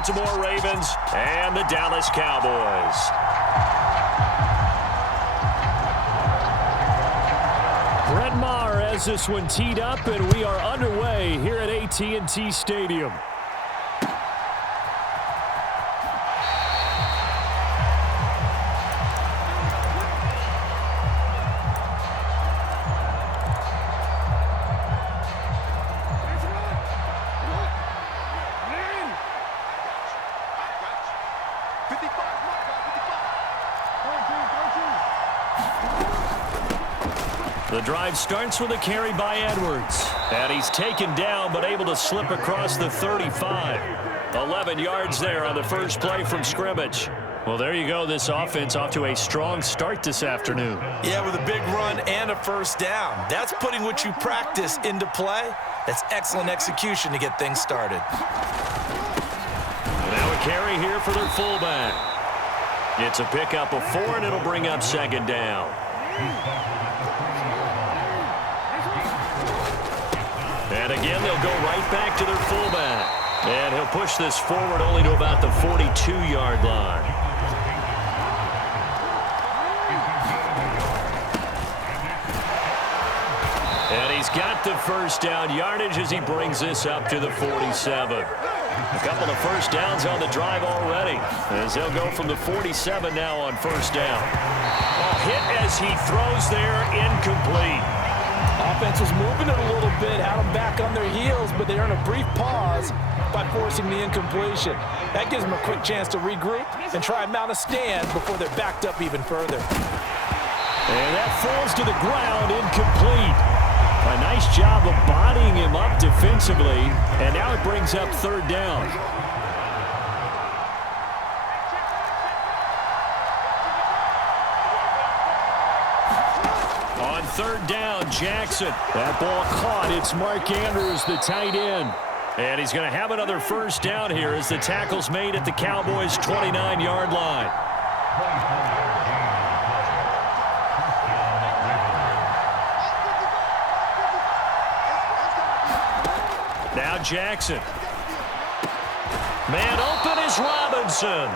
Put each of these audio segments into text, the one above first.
Baltimore Ravens and the Dallas Cowboys. Brett Maher has this one teed up, and we are underway here at AT&T Stadium. The drive starts with a carry by Edwards. And he's taken down but able to slip across the 35. 11 yards there on the first play from scrimmage. Well, there you go. This offense off to a strong start this afternoon. Yeah, with a big run and a first down. That's putting what you practice into play. That's excellent execution to get things started. Now a carry here for their fullback. It's a pickup of 4, and it'll bring up second down. And again, they'll go right back to their fullback. And he'll push this forward only to about the 42-yard line. And he's got the first down yardage as he brings this up to the 47. A couple of first downs on the drive already, as they'll go from the 47 now on first down. Hit as he throws there, incomplete. Offense was moving it a little bit, had them back on their heels, but they earn a brief pause by forcing the incompletion. That gives them a quick chance to regroup and try and mount a stand before they're backed up even further. And that falls to the ground, incomplete. A nice job of bodying him up defensively, and now it brings up third down. On third down, Jackson. That ball caught. It's Mark Andrews, the tight end. And he's going to have another first down here as the tackle's made at the Cowboys' 29-yard line. Now Jackson. Man open is Robinson.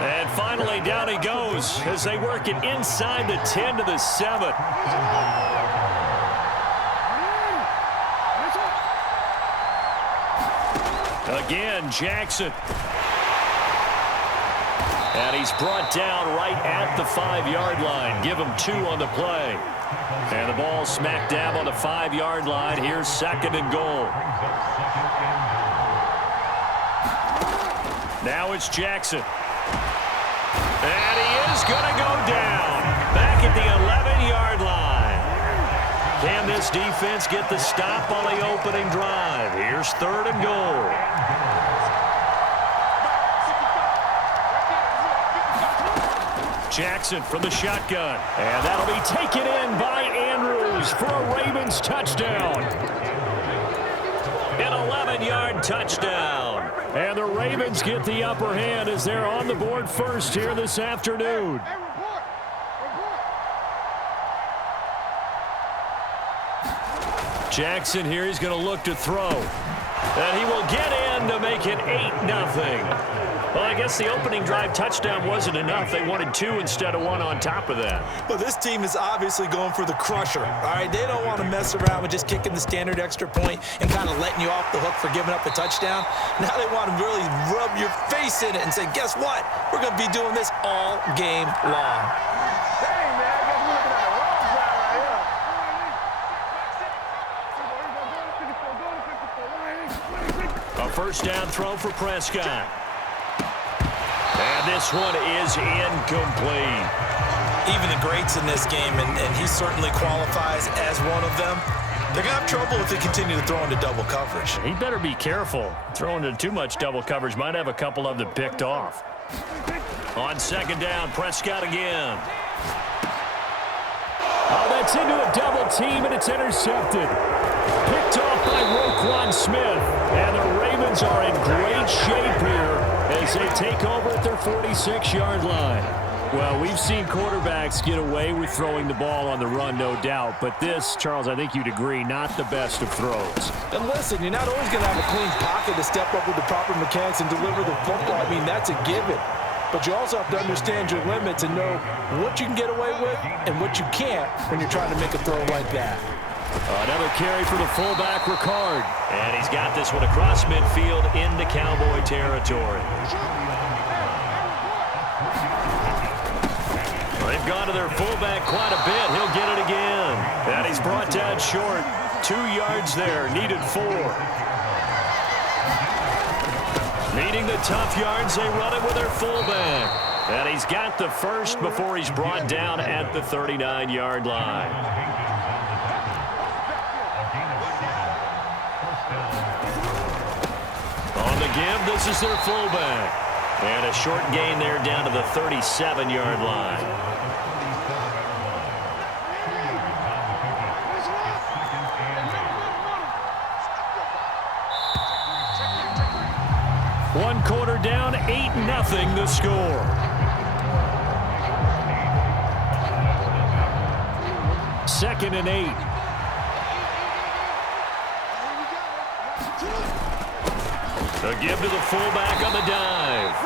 And finally down he goes as they work it inside the 10 to the 7. Again, Jackson. And he's brought down right at the 5-yard line. Give him 2 on the play. And the ball smack dab on the 5-yard line. Here's second and goal. Now it's Jackson. And he is going to go down. Back at the 11-yard line. Can this defense get the stop on the opening drive? Here's third and goal. Jackson from the shotgun. And that'll be taken in by Andrews for a Ravens touchdown. An 11-yard touchdown. And the Ravens get the upper hand as they're on the board first here this afternoon. Jackson here, he's going to look to throw. And he will get in to make it 8-0. Well, I guess the opening drive touchdown wasn't enough. They wanted 2 instead of 1 on top of that. Well, this team is obviously going for the crusher. All right, they don't want to mess around with just kicking the standard extra point and kind of letting you off the hook for giving up a touchdown. Now they want to really rub your face in it and say, guess what? We're going to be doing this all game long. A first down throw for Prescott. And this one is incomplete. Even the greats in this game, and he certainly qualifies as one of them, they're going to have trouble if they continue to throw into double coverage. He better be careful. Throwing into too much double coverage might have a couple of them picked off. On second down, Prescott again. Oh, that's into a double team, and it's intercepted. Picked off by Roquan Smith. And the Ravens are in great shape here as they take over at their 46-yard line. Well, we've seen quarterbacks get away with throwing the ball on the run, no doubt. But this, Charles, I think you'd agree, not the best of throws. And listen, you're not always going to have a clean pocket to step up with the proper mechanics and deliver the football. I mean, that's a given. But you also have to understand your limits and know what you can get away with and what you can't when you're trying to make a throw like that. Another carry for the fullback, Ricard. And he's got this one across midfield into Cowboy territory. They've gone to their fullback quite a bit. He'll get it again. And he's brought down short. 2 yards there. Needed 4. Needing the tough yards, they run it with their fullback. And he's got the first before he's brought down at the 39-yard line. On the give, this is their fullback. And a short gain there down to the 37-yard line. One quarter down, 8-0 the score. Second and 8. A give to the fullback on the dive.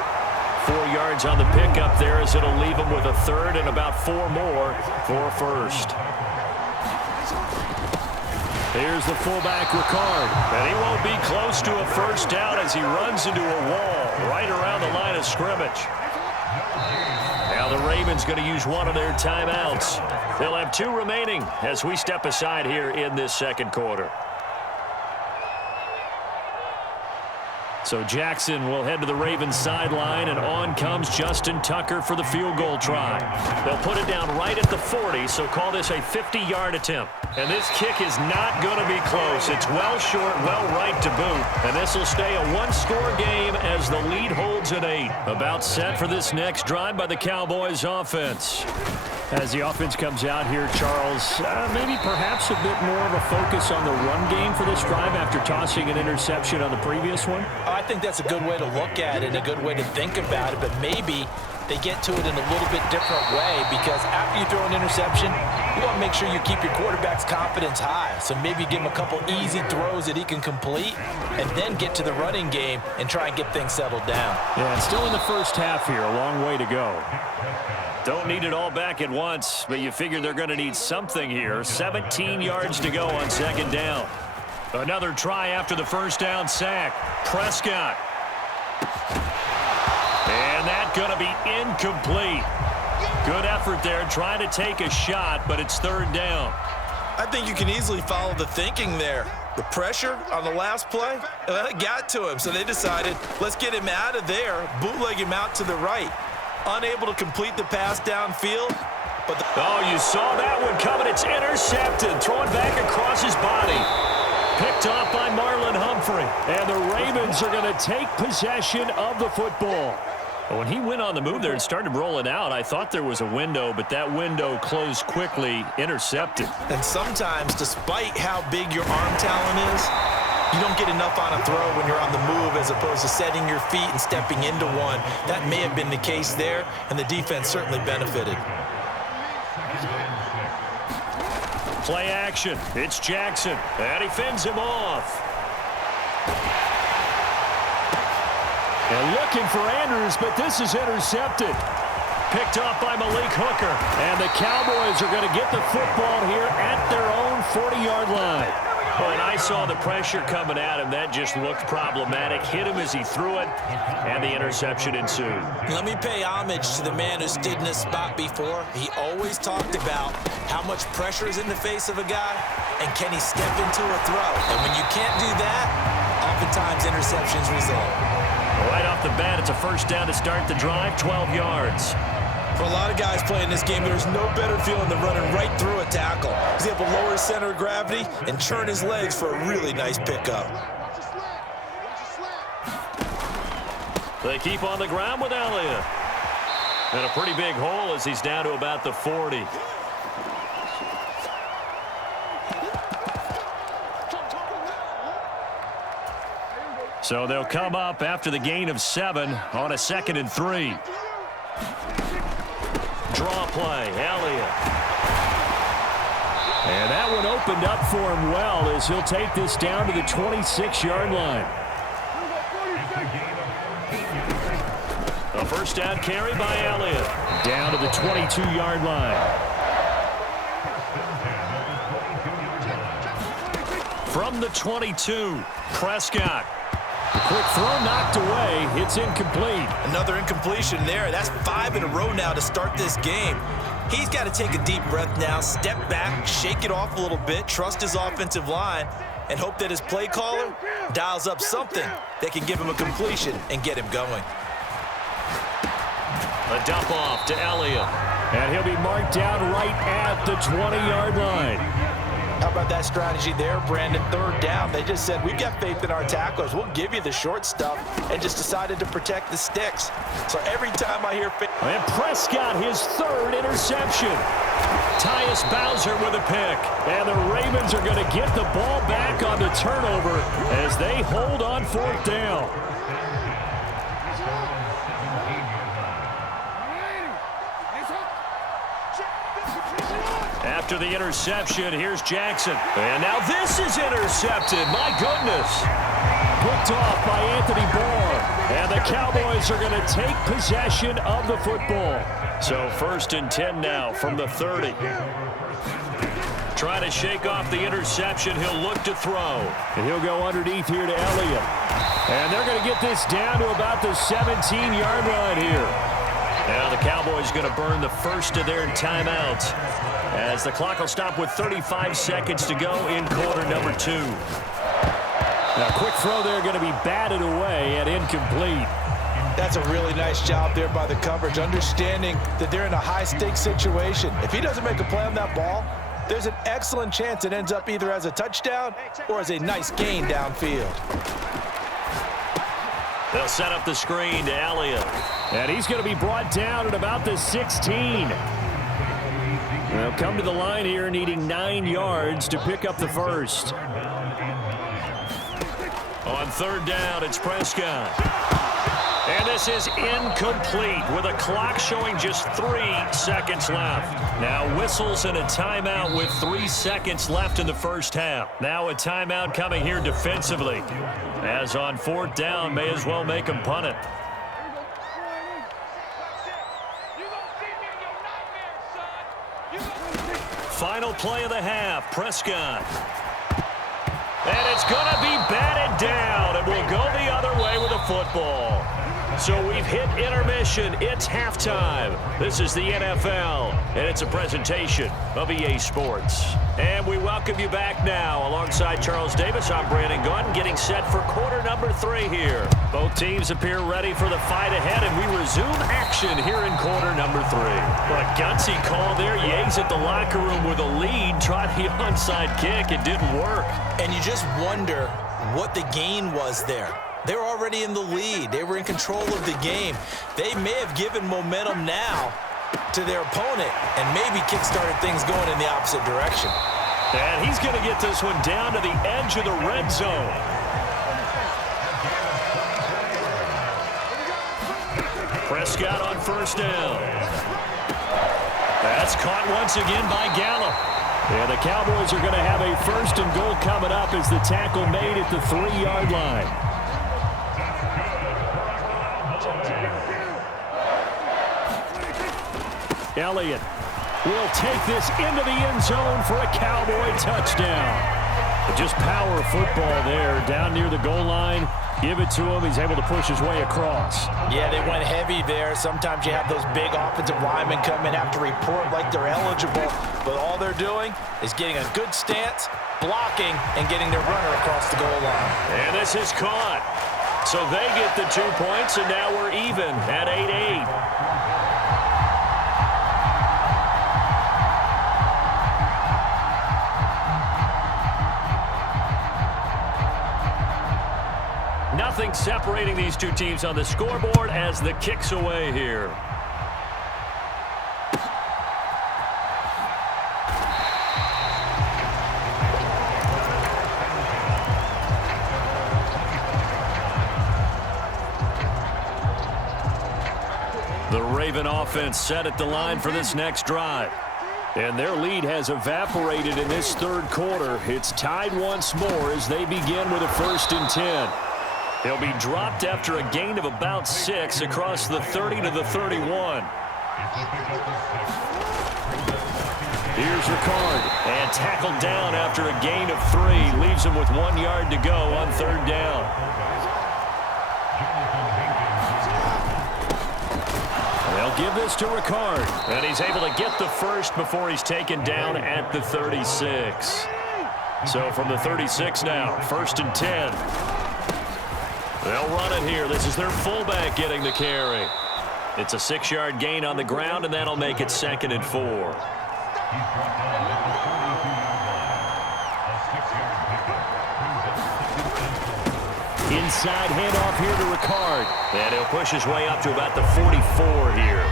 4 yards on the pickup there as it'll leave him with a third and about 4 more for a first. Here's the fullback, Ricard. And he won't be close to a first down as he runs into a wall right around the line of scrimmage. Now the Ravens going to use one of their timeouts. They'll have 2 remaining as we step aside here in this second quarter. So Jackson will head to the Ravens sideline, and on comes Justin Tucker for the field goal try. They'll put it down right at the 40, so call this a 50-yard attempt. And this kick is not going to be close. It's well short, well right to boot. And this will stay a 1-score game as the lead holds at 8. About set for this next drive by the Cowboys offense. As the offense comes out here, Charles, maybe perhaps a bit more of a focus on the run game for this drive after tossing an interception on the previous one? I think that's a good way to look at it and a good way to think about it, but maybe they get to it in a little bit different way because after you throw an interception, you want to make sure you keep your quarterback's confidence high. So maybe give him a couple easy throws that he can complete and then get to the running game and try and get things settled down. Yeah, it's still in the first half here, a long way to go. Don't need it all back at once, but you figure they're going to need something here. 17 yards to go on second down. Another try after the first down sack. Prescott. And that's going to be incomplete. Good effort there trying to take a shot, but it's third down. I think you can easily follow the thinking there. The pressure on the last play, it got to him, so they decided, let's get him out of there, bootleg him out to the right. Unable to complete the pass downfield. But oh, you saw that one coming. It's intercepted. Thrown back across his body. Picked off by Marlon Humphrey. And the Ravens are going to take possession of the football. When he went on the move there and started rolling out, I thought there was a window, but that window closed quickly, intercepted. And sometimes, despite how big your arm talent is, you don't get enough on a throw when you're on the move as opposed to setting your feet and stepping into one. That may have been the case there, and the defense certainly benefited. Play action. It's Jackson, and he fends him off. And looking for Andrews, but this is intercepted. Picked off by Malik Hooker, and the Cowboys are going to get the football here at their own 40-yard line. When I saw the pressure coming at him, that just looked problematic. Hit him as he threw it, and the interception ensued. Let me pay homage to the man who stood in this spot before. He always talked about how much pressure is in the face of a guy, and can he step into a throw. And when you can't do that, oftentimes interceptions result. Right off the bat, it's a first down to start the drive, 12 yards. For a lot of guys playing this game, there's no better feeling than running right through a tackle. He's able to lower his center of gravity and churn his legs for a really nice pickup. They keep on the ground with Elliott. And a pretty big hole as he's down to about the 40. So they'll come up after the gain of 7 on a 2nd and 3. Draw play, Elliott. And that one opened up for him well as he'll take this down to the 26-yard line. A first down carry by Elliott. Down to the 22-yard line. From the 22, Prescott. The quick throw knocked away. It's incomplete. Another incompletion there. That's 5 in a row now to start this game. He's got to take a deep breath now, step back, shake it off a little bit, trust his offensive line, and hope that his play caller dials up something that can give him a completion and get him going. A dump off to Elliott. And he'll be marked down right at the 20-yard line. How about that strategy there, Brandon? Third down. They just said, we've got faith in our tacklers. We'll give you the short stuff, and just decided to protect the sticks. So every time I hear... And Prescott, his third interception. Tyus Bowser with a pick. And the Ravens are going to get the ball back on the turnover as they hold on fourth down. After the interception, here's Jackson. And now this is intercepted. My goodness. Picked off by Anthony Barr. And the Cowboys are going to take possession of the football. So 1st and 10 now from the 30. Trying to shake off the interception. He'll look to throw. And he'll go underneath here to Elliott. And they're going to get this down to about the 17-yard line here. Now the Cowboys going to burn the first of their timeouts, as the clock will stop with 35 seconds to go in quarter number 2. Now, quick throw there going to be batted away and incomplete. That's a really nice job there by the coverage, understanding that they're in a high-stakes situation. If he doesn't make a play on that ball, there's an excellent chance it ends up either as a touchdown or as a nice gain downfield. They'll set up the screen to Elliott. And he's going to be brought down at about the 16. They'll come to the line here needing 9 yards to pick up the first. On third down, it's Prescott. And this is incomplete with a clock showing just 3 seconds left. Now whistles and a timeout with 3 seconds left in the first half. Now a timeout coming here defensively. As on fourth down, may as well make him punt it. Final play of the half, Prescott. And it's going to be batted down, and we'll go the other way with the football. So we've hit intermission. It's halftime. This is the NFL, and it's a presentation of EA Sports. And we welcome you back now. Alongside Charles Davis, I'm Brandon Gunn, getting set for quarter number 3 here. Both teams appear ready for the fight ahead, and we resume action here in quarter number 3. What a gutsy call there. Yates at the locker room with a lead. Tried the onside kick. It didn't work. And you just wonder what the gain was there. They were already in the lead. They were in control of the game. They may have given momentum now to their opponent and maybe kick-started things going in the opposite direction. And he's going to get this one down to the edge of the red zone. Prescott on first down. That's caught once again by Gallup. And the Cowboys are going to have a 1st and goal coming up as the tackle made at the 3-yard line. Elliott will take this into the end zone for a Cowboy touchdown. Just power football there down near the goal line. Give it to him. He's able to push his way across. Yeah, they went heavy there. Sometimes you have those big offensive linemen come in, have to report like they're eligible. But all they're doing is getting a good stance, blocking, and getting their runner across the goal line. And this is caught. So they get the 2 points, and now we're even at 8-8. Nothing separating these two teams on the scoreboard as the kick's away here. The Raven offense set at the line for this next drive. And their lead has evaporated in this third quarter. It's tied once more as they begin with a 1st and 10. They'll be dropped after a gain of about 6 across the 30 to the 31. Here's Ricard, and tackled down after a gain of 3. Leaves him with 1 yard to go on 3rd down. They'll give this to Ricard, and he's able to get the first before he's taken down at the 36. So from the 36 now, 1st and 10. They'll run it here. This is their fullback getting the carry. It's a 6-yard gain on the ground, and that'll make it 2nd and 4. Inside handoff here to Ricard. And he'll push his way up to about the 44 here.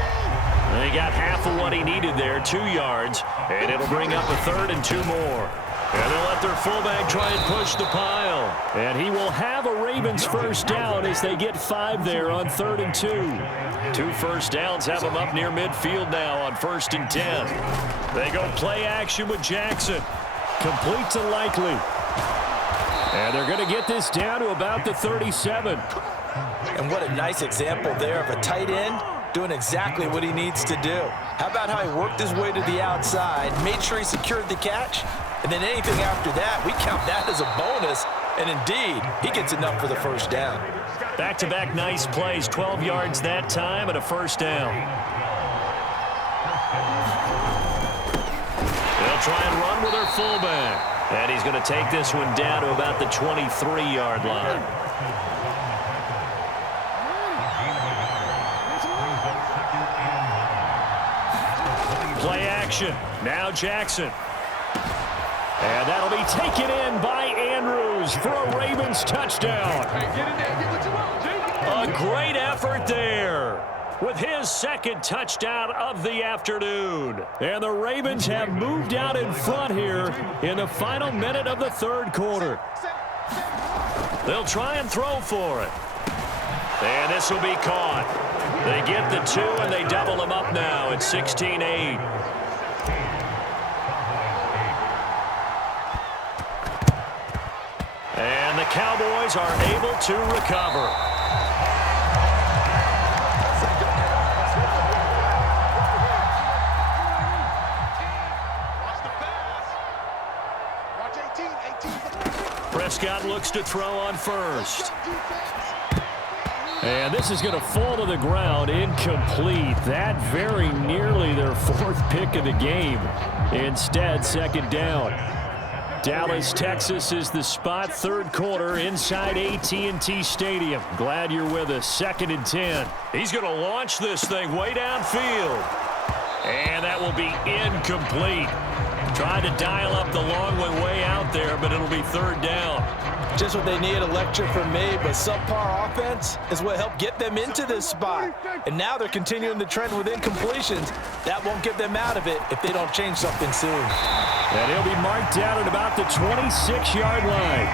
And he got half of what he needed there, 2 yards. And it'll bring up a 3rd and 2 more. And they'll let their fullback try and push the pile. And he will have a Ravens 1st down as they get 5 there on 3rd and 2. 2 first downs have them up near midfield now on 1st and 10. They go play action with Jackson. Complete to Likely. And they're going to get this down to about the 37. And what a nice example there of a tight end doing exactly what he needs to do. How about how he worked his way to the outside, made sure he secured the catch, and then anything after that, we count that as a bonus. And indeed, he gets enough for the 1st down. Back-to-back nice plays, 12 yards that time and a 1st down. They'll try and run with their fullback. And he's going to take this one down to about the 23-yard line. Play action. Now Jackson. And that'll be taken in by Andrews for a Ravens touchdown. A great effort there with his 2nd touchdown of the afternoon. And the Ravens have moved out in front here in the final minute of the 3rd quarter. They'll try and throw for it. And this will be caught. They get the 2, and they double them up now at 16-8. And the Cowboys are able to recover. Prescott looks to throw on 1st. And this is going to fall to the ground, incomplete. That very nearly their 4th pick of the game. Instead, 2nd down. Dallas, Texas is the spot, 3rd quarter inside AT&T Stadium. Glad you're with us. 2nd and 10. He's going to launch this thing way downfield. And that will be incomplete. Tried to dial up the long way out there, but it'll be 3rd down. Just what they need, a lecture from me, but subpar offense is what helped get them into this spot. And now they're continuing the trend with incompletions. That won't get them out of it if they don't change something soon. And he'll be marked down at about the 26-yard line.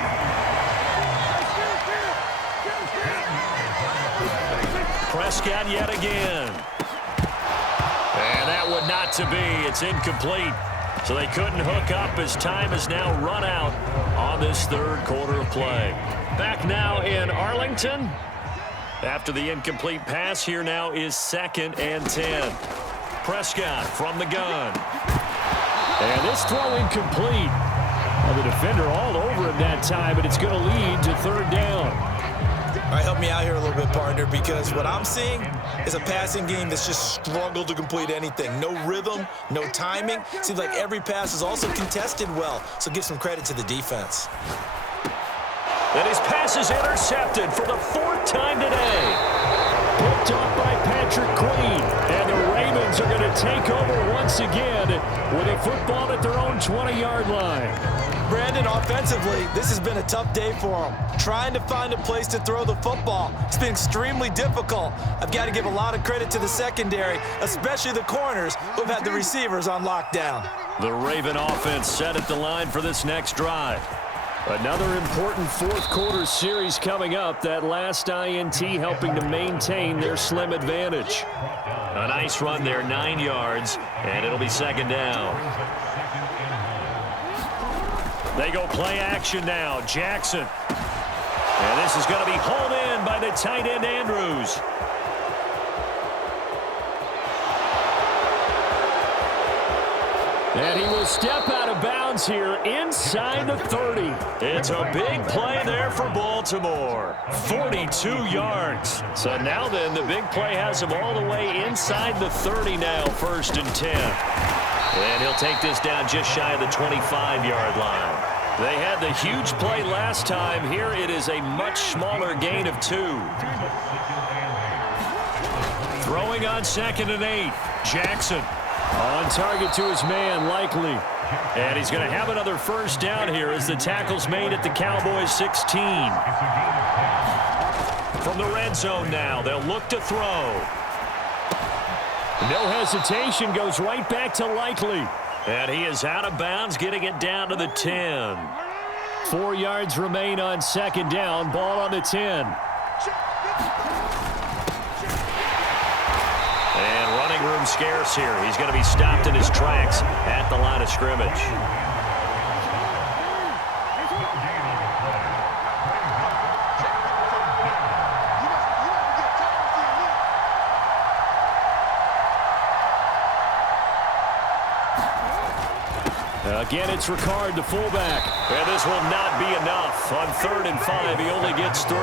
Prescott yet again. And that would not to be. It's incomplete. So they couldn't hook up as time has now run out on this 3rd quarter of play. Back now in Arlington. After the incomplete pass, here now is 2nd and 10. Prescott from the gun. And this throw incomplete. Well, the defender all over him that time, but it's going to lead to 3rd down. All right, help me out here a little bit, partner, because what I'm seeing is a passing game that's just struggled to complete anything. No rhythm, no timing. Seems like every pass is also contested well, so give some credit to the defense. And his pass is intercepted for the 4th time today. Picked off by Patrick Queen. And the Ravens are going to take over once again with a football at their own 20-yard line. Brandon, offensively, this has been a tough day for them. Trying to find a place to throw the football. It's been extremely difficult. I've got to give a lot of credit to the secondary, especially the corners who've had the receivers on lockdown. The Raven offense set at the line for this next drive. Another important 4th quarter series coming up. That last INT helping to maintain their slim advantage. A nice run there, 9 yards, and it'll be second down. They go play action now. Jackson. And this is going to be hauled in by the tight end, Andrews. And he will step out of bounds here inside the 30. It's a big play there for Baltimore. 42 yards. So now then, the big play has him all the way inside the 30 now, 1st and 10. And he'll take this down just shy of the 25-yard line. They had the huge play last time. Here it is a much smaller gain of 2. Throwing on 2nd and 8. Jackson. On target to his man, Likely. And he's going to have another 1st down here as the tackle's made at the Cowboys' 16. From the red zone now, they'll look to throw. No hesitation, goes right back to Likely. And he is out of bounds, getting it down to the 10. 4 yards remain on 2nd down, ball on the 10. And running room scarce here. He's going to be stopped in his tracks at the line of scrimmage. Again, it's Ricard, the fullback. And this will not be enough. On 3rd and 5, he only gets 3.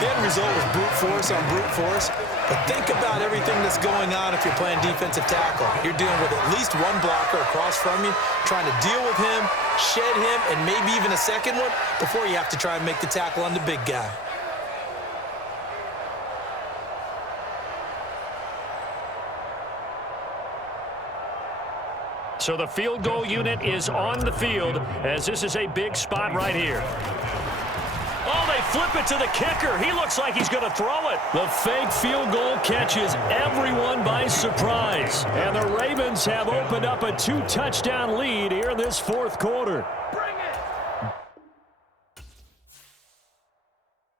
The end result was brute force on brute force. But think about everything that's going on if you're playing defensive tackle. You're dealing with at least one blocker across from you, trying to deal with him, shed him, and maybe even a second one before you have to try and make the tackle on the big guy. So the field goal unit is on the field as this is a big spot right here. Oh, they flip it to the kicker. He looks like he's going to throw it. The fake field goal catches everyone by surprise. And the Ravens have opened up a 2-touchdown lead here in this 4th quarter.